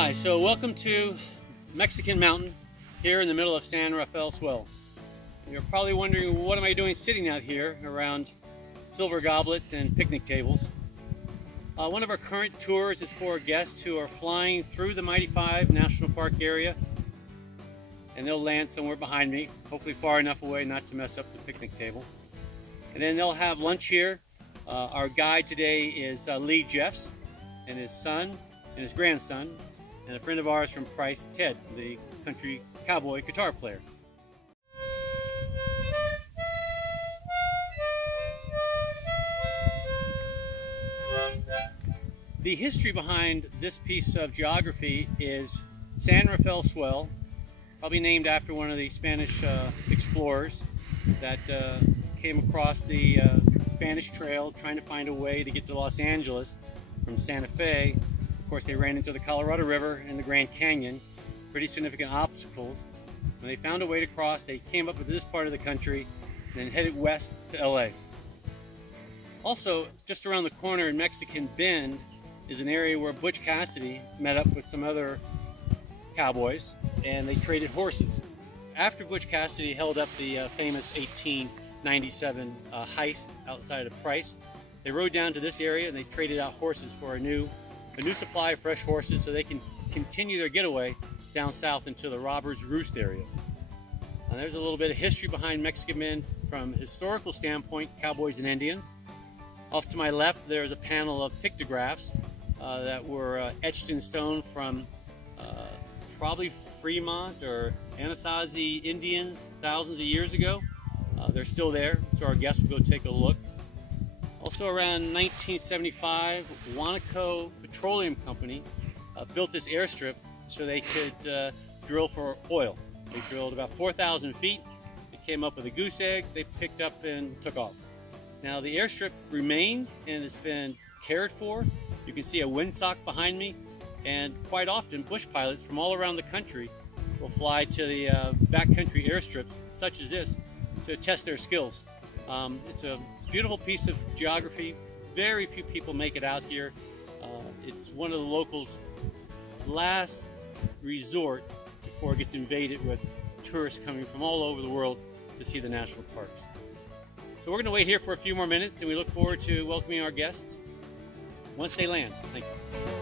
Hi, so welcome to Mexican Mountain here in the middle of San Rafael Swell. You're probably wondering, what am I doing sitting out here around silver goblets and picnic tables? One of our current tours is for guests who are flying through the Mighty Five National Park area, and they'll land somewhere behind me, hopefully far enough away not to mess up the picnic table. And then they'll have lunch here. Our guide today is Lee Jeffs and his son and his grandson, and a friend of ours from Price, Ted, the country cowboy guitar player. The history behind this piece of geography is San Rafael Swell, probably named after one of the Spanish explorers that came across the Spanish Trail trying to find a way to get to Los Angeles from Santa Fe. Of course, they ran into the Colorado River and the Grand Canyon, pretty significant obstacles. When they found a way to cross, they came up with this part of the country and then headed west to LA. Also, just around the corner in Mexican Bend is an area where Butch Cassidy met up with some other cowboys and they traded horses. After Butch Cassidy held up the famous 1897 heist outside of Price, they rode down to this area and they traded out horses for a new supply of fresh horses so they can continue their getaway down south into the Robbers Roost area. Now, there's a little bit of history behind Mexican Men from a historical standpoint, cowboys and Indians. Off to my left, there's a panel of pictographs that were etched in stone from probably Fremont or Anasazi Indians thousands of years ago. They're still there, so our guests will go take a look. Also around 1975, Wanaco Petroleum Company built this airstrip so they could drill for oil. They drilled about 4,000 feet. They came up with a goose egg they picked up and took off. Now the airstrip remains and has been cared for. You can see a windsock behind me, and quite often bush pilots from all around the country will fly to the backcountry airstrips such as this to test their skills. It's a beautiful piece of geography. Very few people make it out here. It's one of the locals' last resort before it gets invaded with tourists coming from all over the world to see the national parks. So we're going to wait here for a few more minutes, and we look forward to welcoming our guests once they land. Thank you.